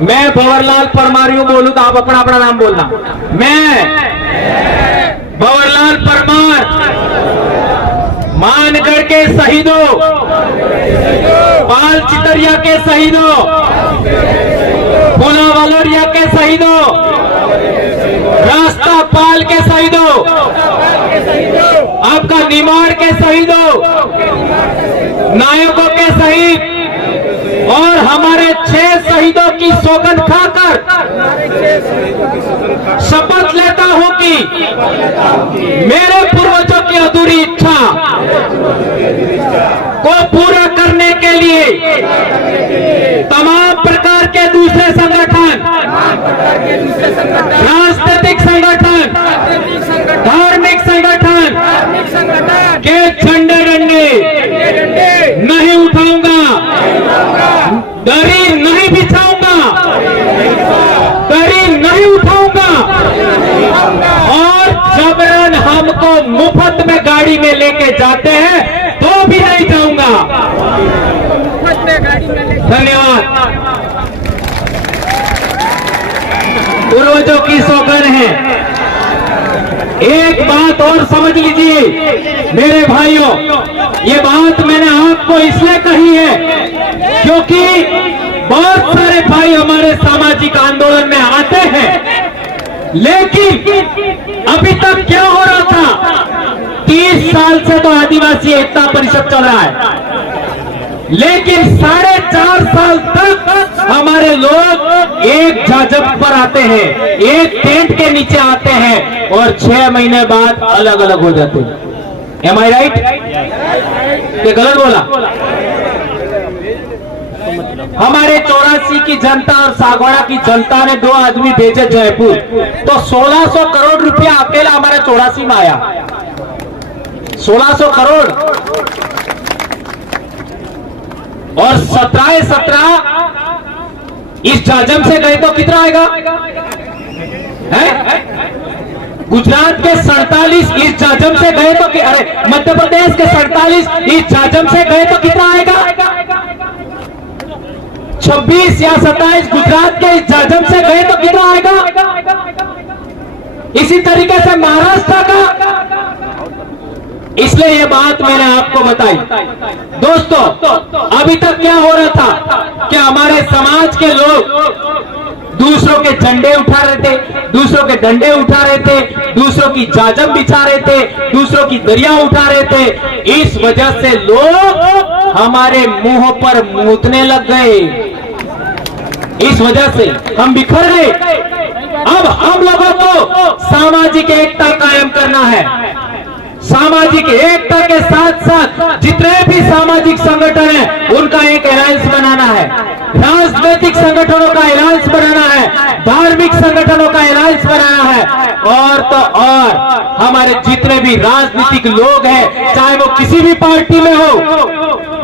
मैं भंवरलाल परमार यूं बोलूं तो आप अपना अपना नाम बोलना। मैं भंवरलाल परमार मानगढ़ के शहीदों, पाल चितरिया के शहीदों, भोला वालरिया के शहीदों, रास्ता पाल के शहीदों, आपका निमाड़ के शहीदों, नायकों के शहीद और हमारे 6 शहीदों की सौगंध खाकर शपथ लेता हूं कि मेरे पूर्वजों की अधूरी इच्छा को पूरा करने के लिए तमाम प्रकार के दूसरे संगठन, राजनीतिक संगठन, धार्मिक संगठन के झंडे डंडे नहीं उठाऊंगा, दरी नहीं बिछाऊंगा, दरी नहीं उठाऊंगा और जबरन हमको मुफ्त में गाड़ी में लेके जाते हैं तो भी नहीं जाऊंगा। धन्यवाद। पूर्वजों की सौगंध है। एक बात और समझ लीजिए मेरे भाइयों, ये बात मैंने आपको इसलिए कही है क्योंकि बहुत सारे भाई हमारे सामाजिक आंदोलन में आते हैं, लेकिन अभी तक क्या हो रहा था, 30 साल से तो आदिवासी एकता परिषद चल रहा है, लेकिन 4.5 साल तक हमारे लोग एक जाजब पर आते हैं, एक टेंट के नीचे आते हैं और 6 महीने बाद अलग अलग हो जाते हैं। एम आई राइट? ये गलत बोला? हमारे 84 की जनता और सागवाड़ा की जनता ने 2 आदमी भेजे जयपुर, तो 1600 करोड़ रुपया अकेला हमारे 84 में आया। 1600 करोड़ और 17 इस जाजम से गए तो कितना आएगा? है? गुजरात के 47 इस जाजम से गए तो, अरे मध्य प्रदेश के 47 इस जाजम से गए तो कितना आएगा? 26 या 27 गुजरात के इस जाजम से गए तो कितना आएगा? इसी तरीके से महाराष्ट्र का। इसलिए ये बात मैंने आपको बताई। दोस्तों, अभी तक क्या हो रहा था कि हमारे समाज के लोग दूसरों के झंडे उठा रहे थे, दूसरों के डंडे उठा रहे थे, दूसरों की जाजम बिछा रहे थे, दूसरों की दरिया उठा रहे थे। इस वजह से लोग हमारे मुंह पर मूतने लग गए, इस वजह से हम बिखर गए। अब हम लोगों को सामाजिक एकता कायम करना है। सामाजिक एकता के साथ साथ जितने भी सामाजिक संगठन हैं उनका एक अलायंस बनाना है, राजनीतिक संगठनों का अलायंस बनाना है, धार्मिक संगठनों का अलायंस बनाना है, और तो और हमारे जितने भी राजनीतिक लोग हैं, चाहे वो किसी भी पार्टी में हो,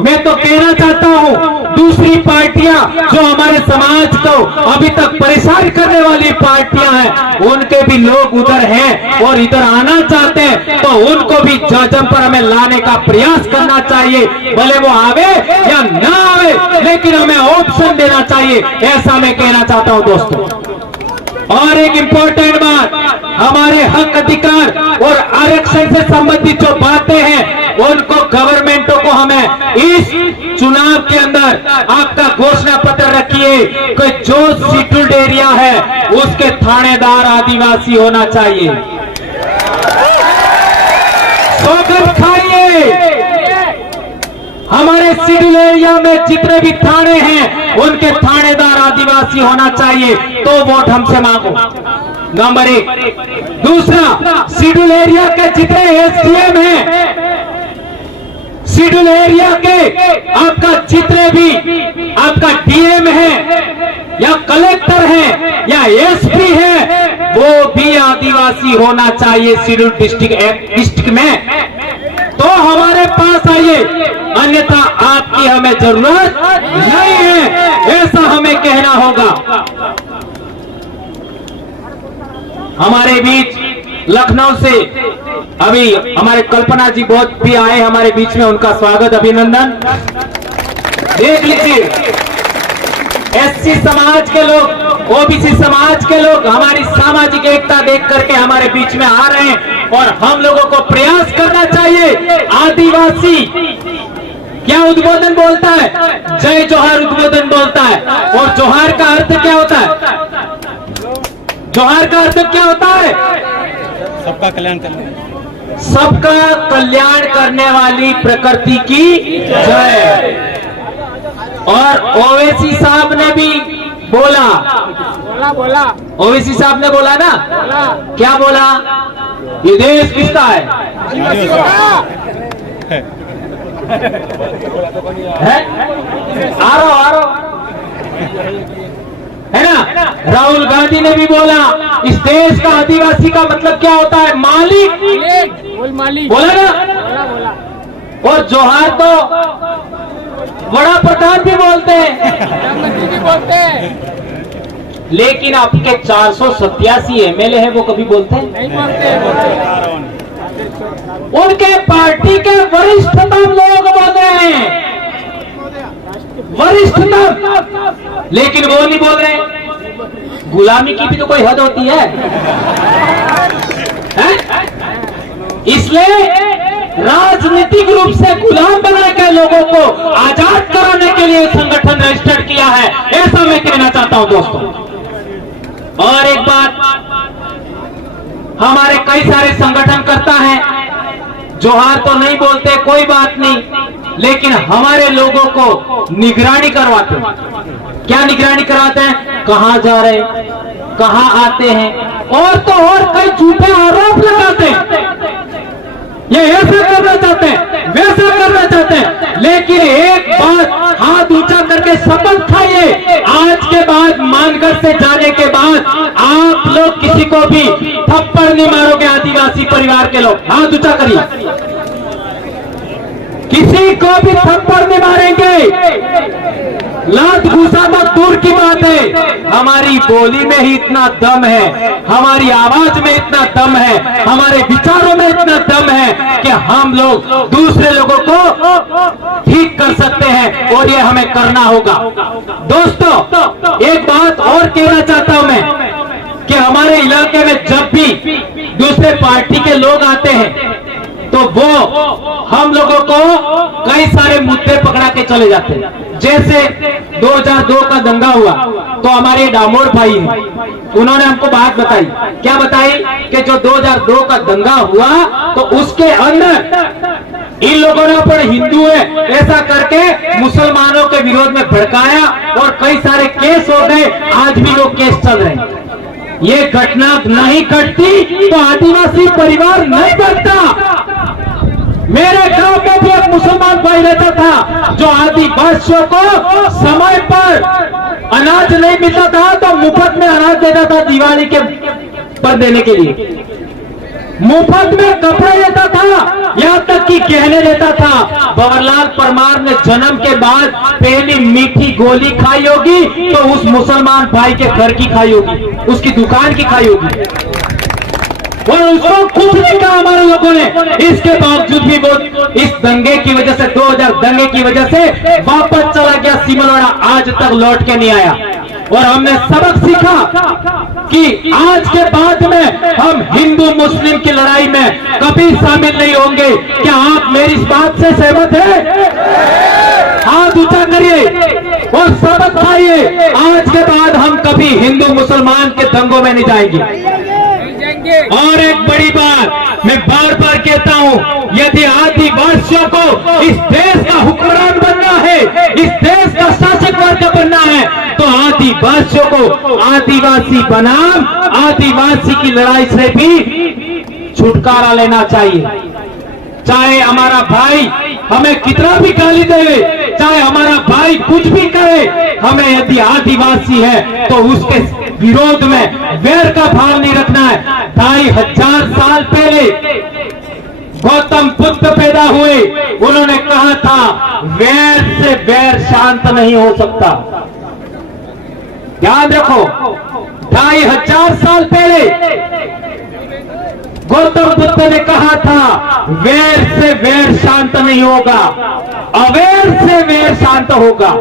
मैं तो कहना चाहता हूं दूसरी पार्टियां जो हमारे समाज को अभी तक परेशान करने वाली पार्टियां हैं, उनके भी लोग उधर हैं और इधर आना चाहते हैं, तो उनको भी जाजम पर हमें लाने का प्रयास करना चाहिए। भले वो आवे या ना आवे, लेकिन हमें ऑप्शन देना चाहिए, ऐसा मैं कहना चाहता हूं दोस्तों। और एक इंपॉर्टेंट बात, हमारे हक अधिकार और आरक्षण से संबंधित जो बातें हैं उनको गवर्नमेंटों को हमें इस चुनाव के अंदर आपका घोषणा पत्र रखिए कि जो शेड्यूल्ड एरिया है उसके थानेदार आदिवासी होना चाहिए। सौगंध खाइए, हमारे शेड्यूल एरिया में जितने भी थाने हैं उनके थानेदार आदिवासी होना चाहिए, तो वोट हमसे मांगो। नंबर 1। दूसरा, शेड्यूल एरिया के जितने एसडीएम हैं, शेड्यूल एरिया के आपका जितने भी आपका डीएम है या कलेक्टर है या एसपी है, वो भी आदिवासी होना चाहिए शेड्यूल डिस्ट्रिक्ट में, तो हमारे पास आइए, अन्यथा आपकी हमें जरूरत नहीं है, ऐसा हमें कहना होगा। हमारे बीच लखनऊ से अभी हमारे कल्पना जी बहुत भी आए हमारे बीच में, उनका स्वागत, अभिनंदन। देख लीजिए एससी समाज के लोग, ओबीसी समाज के लोग हमारी सामाजिक एकता देख करके हमारे बीच में आ रहे हैं और हम लोगों को प्रयास करना चाहिए। आदिवासी क्या उद्बोधन बोलता है? जय जोहार उद्बोधन बोलता है। और जोहार का अर्थ क्या होता है? जोहार का अर्थ क्या होता है? सबका कल्याण करने, सबका कल्याण करने वाली प्रकृति की जय। और ओवैसी साहब ने भी बोला, ओवैसी साहब ने बोला ना, क्या बोला? ये देश किसका है? आ रहा है ना। राहुल गांधी ने भी बोला इस देश का आदिवासी का मतलब क्या होता है? मालिक। बोला ना। और जोहार तो बड़ा प्रधान भी बोलते हैं, लेकिन आपके 487 एमएलए हैं, वो कभी बोलते हैं? नहीं बोलते। उनके पार्टी के वरिष्ठतम लोग बोल रहे हैं, वरिष्ठतम, लेकिन वो नहीं बोल रहे। गुलामी की भी तो कोई हद होती है? इसलिए राजनीतिक रूप से गुलाम बनाकर लोगों को आजाद कराने के लिए संगठन रजिस्टर किया है, ऐसा मैं कहना चाहता हूं दोस्तों। और एक बात, हमारे कई सारे संगठन करता है, जोहार तो नहीं बोलते, कोई बात नहीं, लेकिन हमारे लोगों को निगरानी करवाते हैं। क्या निगरानी कराते हैं? कहां जा रहे हैं, कहां आते हैं, और तो और कई झूठे आरोप लगाते हैं। ये ऐसा करना चाहते हैं, वैसा करना चाहते हैं, लेकिन एक बात हाथ ऊंचा करके शपथ खाइए, आज के बाद मानगढ़ से जाने के बाद आप लोग किसी को भी थप्पड़ नहीं मारोगे। आदिवासी परिवार के लोग हाथ ऊंचा करिए, किसी को भी थप्पड़ नहीं मारेंगे। लात घूसा तो दूर की बात है, हमारी बोली में ही इतना दम है, हमारी आवाज में इतना दम है, हमारे विचारों में इतना दम है कि हम लोग दूसरे लोगों को ठीक कर सकते हैं, और ये हमें करना होगा। दोस्तों, एक बात और कहना चाहता हूं मैं कि हमारे इलाके में जब भी दूसरे पार्टी के लोग आते हैं तो वो हम लोगों को कई सारे मुद्दे पकड़ा के चले जाते हैं। जैसे 2002 का दंगा हुआ तो हमारे डामोर भाई हैं, उन्होंने हमको बात बताई। क्या बताई? कि जो 2002 का दंगा हुआ तो उसके अंदर इन लोगों ने पर हिंदू है ऐसा करके मुसलमानों के विरोध में भड़काया और कई सारे केस हो गए, आज भी वो केस चल रहे हैं। ये घटना नहीं घटती तो आदिवासी परिवार नहीं बनता। मेरे गांव में भी एक मुसलमान भाई रहता था जो आदिवासियों को समय पर अनाज नहीं मिलता था तो मुफ्त में अनाज देता था, दिवाली के पर देने के लिए मुफ्त में कपड़े देता था, यहाँ तक कि गहने देता था। बवरलाल परमार ने जन्म के बाद पहली मीठी गोली खाई होगी तो उस मुसलमान भाई के घर की खाई होगी, उसकी दुकान की खाई होगी, और उसको कुछ नहीं कहा हमारे लोगों ने। इसके बावजूद भी वो इस दंगे की वजह से, 2000 दंगे की वजह से वापस चला गया सिमलवाड़ा, आज तक लौट के नहीं आया। और हमने सबक सीखा कि आज के बाद में हम हिंदू मुस्लिम की लड़ाई में कभी शामिल नहीं होंगे। क्या आप मेरी इस बात से सहमत हैं? हाथ ऊंचा करिए और सबक खाइए, आज के बाद हम कभी हिंदू मुसलमान के दंगों में नहीं जाएंगे। और एक बड़ी बात मैं बार बार कहता हूं, यदि आदिवासियों को इस देश का हुक्मरान बनना है, इस देश का शासक वर्ग बनना है, तो आदिवासियों को आदिवासी बनाम आदिवासी की लड़ाई से भी छुटकारा लेना चाहिए। चाहे हमारा भाई हमें कितना भी गाली दे, चाहे हमारा भाई कुछ भी कहे, हमें यदि आदिवासी है तो उसके विरोध में वैर का भाव नहीं रखना है। 2500 साल पहले गौतम बुद्ध पैदा हुए, उन्होंने कहा था वैर से वैर शांत नहीं हो सकता। याद रखो, 2500 साल पहले गौतम बुद्ध ने कहा था वैर से वैर शांत नहीं होगा, अवैर से वैर शांत होगा।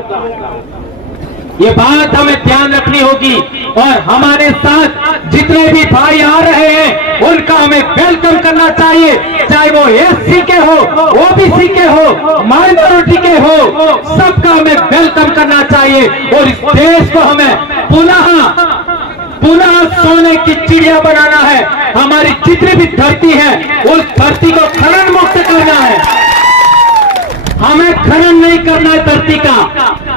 ये बात हमें ध्यान रखनी होगी। और हमारे साथ जितने भी भाई आ रहे हैं उनका हमें वेलकम करना चाहिए, चाहे वो एससी के हो, ओबीसी के हो, माइनॉरिटी के हो, सबका हमें वेलकम करना चाहिए। और इस देश को हमें पुनः सोने की चिड़िया बनाना है। हमारी जितनी भी धरती है उस धरती को खनन मुक्त करना है। हमें खनन नहीं करना है, धरती का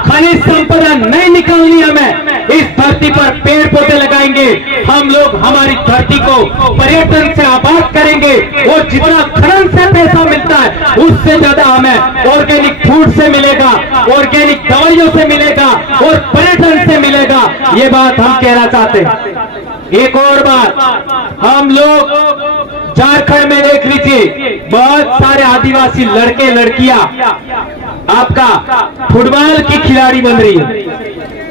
खनिज संपदा नहीं निकालनी। हमें इस धरती पर पेड़ पौधे लगाएंगे, हम लोग हमारी धरती को पर्यटन से आबाद करेंगे। और जितना खनन से पैसा मिलता है उससे ज्यादा हमें ऑर्गेनिक फूड से मिलेगा, ऑर्गेनिक दवाइयों से मिलेगा और पर्यटन से मिलेगा। ये बात हम कहना चाहते हैं। एक और बात, हम लोग झारखंड में देख लीजिए, बहुत सारे आदिवासी लड़के लड़कियां आपका फुटबॉल की खिलाड़ी बन रही है,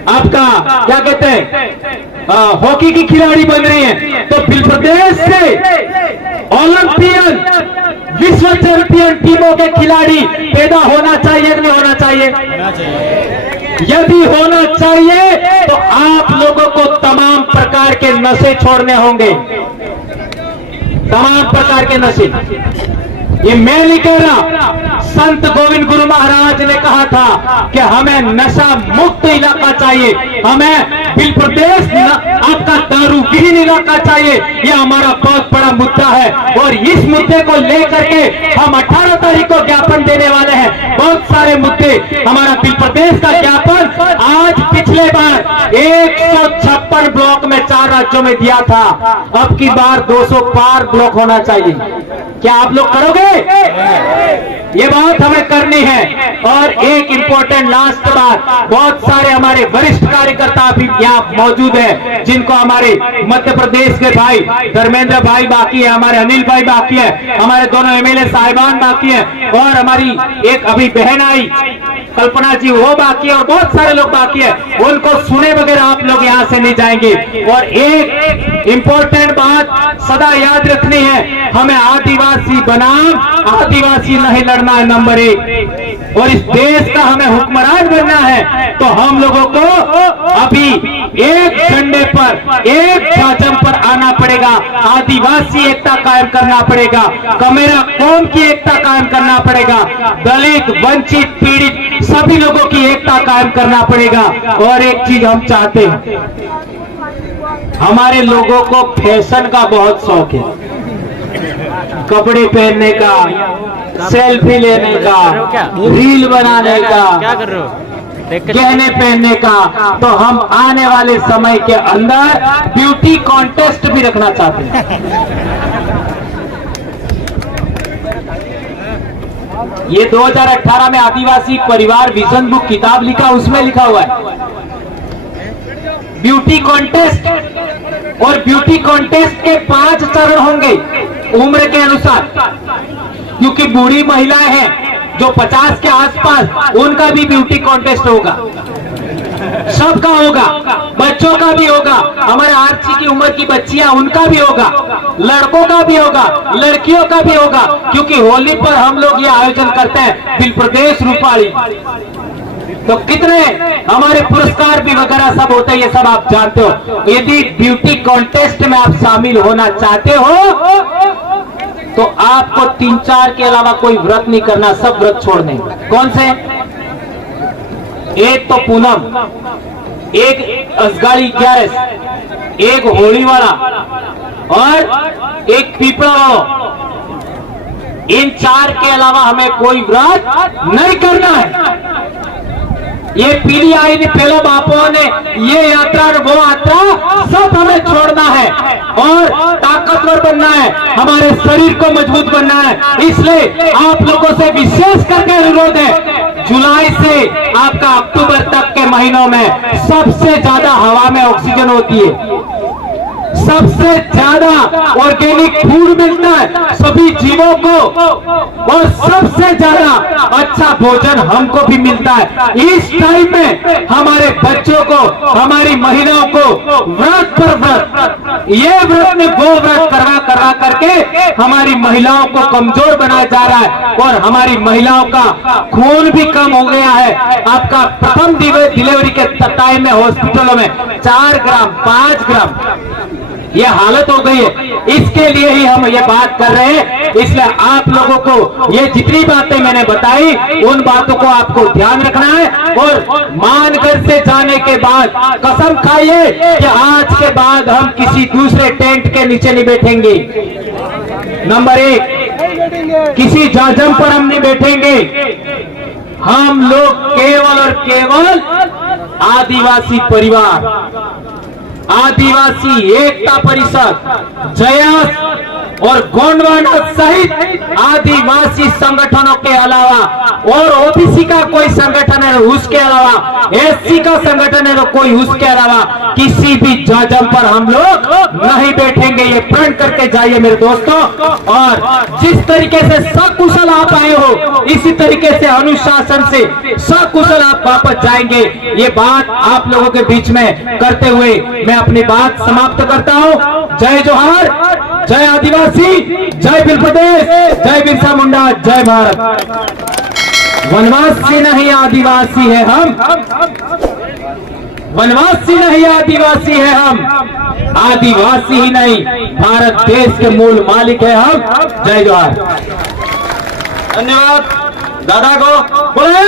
आपका क्या कहते हैं हॉकी की खिलाड़ी बन रही है। तो उत्तर प्रदेश से ओलंपियन विश्व चैंपियन टीमों के खिलाड़ी पैदा होना चाहिए कि नहीं होना चाहिए? यदि होना चाहिए तो आप लोगों को तमाम प्रकार के नशे छोड़ने होंगे, तमाम प्रकार के नशे। ये मैं नहीं कह रहा, संत गोविंद गुरु महाराज ने कहा था कि हमें नशा मुक्त इलाका चाहिए, हमें बिल प्रदेश आपका दारू विहीन इलाका चाहिए। ये हमारा बहुत बड़ा मुद्दा है और इस मुद्दे को लेकर के हम 18 तारीख को ज्ञापन देने वाले हैं। बहुत सारे मुद्दे, हमारा बिल प्रदेश का ज्ञापन आज पिछले बार 156 ब्लॉक में 4 राज्यों में दिया था, अब की बार 200 पार ब्लॉक होना चाहिए। क्या आप लोग करोगे? ये बात हमें करनी है। और एक इंपॉर्टेंट लास्ट बात, बहुत सारे हमारे वरिष्ठ कार्यकर्ता भी यहाँ मौजूद हैं, जिनको हमारे मध्य प्रदेश के भाई धर्मेंद्र भाई बाकी है, हमारे अनिल भाई बाकी है, हमारे दोनों एमएलए साहिबान बाकी है, और हमारी एक अभी बहन आई कल्पना जी वो बाकी है, और बहुत सारे लोग बाकी है। उनको सुने बगैर आप लोग यहाँ से नहीं जाएंगे। और एक इंपॉर्टेंट बात सदा याद रखनी है, हमें आदिवासी बनाम आदिवासी नहीं लड़ना है, नंबर 1। और इस देश का हमें हुक्मरान बनना है। तो हम लोगों को अभी एक झंडे पर, एक झाझम पर आना पड़ेगा, आदिवासी एकता कायम करना पड़ेगा, कमेरा कौम की एकता कायम करना पड़ेगा, दलित वंचित पीड़ित सभी लोगों की एकता कायम करना पड़ेगा। और एक चीज हम चाहते हैं, हमारे लोगों को फैशन का बहुत शौक है, कपड़े पहनने का, सेल्फी लेने का, रील बनाने का, क्या कर रहे हो? गहने पहनने का। तो हम आने वाले समय के अंदर ब्यूटी कॉन्टेस्ट भी रखना चाहते हैं। ये 2018 में आदिवासी परिवार विजन बुक किताब लिखा, उसमें लिखा हुआ है ब्यूटी कॉन्टेस्ट। और ब्यूटी कॉन्टेस्ट के 5 चरण होंगे उम्र के अनुसार, क्योंकि बूढ़ी महिलाएं हैं जो 50 के आसपास, उनका भी ब्यूटी कॉन्टेस्ट होगा, सबका होगा, बच्चों का भी होगा, हमारे आरसी की उम्र की बच्चियां उनका भी होगा, लड़कों का भी होगा, लड़कियों का भी होगा। क्योंकि होली पर हम लोग ये आयोजन करते हैं बिल प्रदेश रूपाली, तो कितने हमारे पुरस्कार भी वगैरह सब होते हैं, ये सब आप जानते हो। यदि ब्यूटी कॉन्टेस्ट में आप शामिल होना चाहते हो तो आपको 3-4 के अलावा कोई व्रत नहीं करना, सब व्रत छोड़ने। कौन से? एक तो पूनम, एक असगाड़ी 11, एक होली वाला और एक पीपड़ा वाला। इन 4 के अलावा हमें कोई व्रत नहीं करना है। ये पीली आई ने पहले बापुओं ने ये यात्रा और वो यात्रा सब हमें छोड़ना है और ताकतवर बनना है, हमारे शरीर को मजबूत बनना है। इसलिए आप लोगों से विशेष करके अनुरोध है, जुलाई से आपका अक्टूबर तक के महीनों में सबसे ज्यादा हवा में ऑक्सीजन होती है, सबसे ज्यादा ऑर्गेनिक फूड मिलता है सभी जीवों को, और सबसे ज्यादा अच्छा भोजन हमको भी मिलता है। इस टाइम में हमारे बच्चों को, हमारी महिलाओं को व्रत पर व्रत, ये व्रत में वो व्रत करवा करके हमारी महिलाओं को कमजोर बनाया जा रहा है, और हमारी महिलाओं का खून भी कम हो गया है। आपका प्रथम डिलीवरी के टाइम में हॉस्पिटलों में 4 ग्राम 5 ग्राम ये हालत हो गई है। इसके लिए ही हम ये बात कर रहे हैं। इसलिए आप लोगों को ये जितनी बातें मैंने बताई उन बातों को आपको ध्यान रखना है, और मानगर से जाने के बाद कसम खाइए कि आज के बाद हम किसी दूसरे टेंट के नीचे नहीं बैठेंगे। नंबर 1, किसी जाजम पर हम नहीं बैठेंगे। हम लोग केवल और केवल आदिवासी परिवार, आदिवासी एकता परिषद, जयास और गोंडवाना सहित आदिवासी संगठनों के अलावा, और ओबीसी का कोई संगठन है उसके अलावा, एससी का संगठन है तो कोई उसके अलावा, किसी भी जाजम पर हम लोग नहीं बैठेंगे। ये प्रण करके जाइए मेरे दोस्तों। और जिस तरीके से सकुशल आप आए हो, इसी तरीके से अनुशासन से सकुशल आप वापस जाएंगे। ये बात आप लोगों के बीच में करते हुए मैं अपनी बात समाप्त करता हूं। जय जोहार, जय आदिवासी, जय बिल प्रदेश, जय बिरसा मुंडा, जय भारत। वनवासी नहीं आदिवासी है हम, वनवासी नहीं आदिवासी है हम, आदिवासी ही नहीं भारत देश के मूल मालिक है हम। जय जोहार। धन्यवाद दादा को। बोले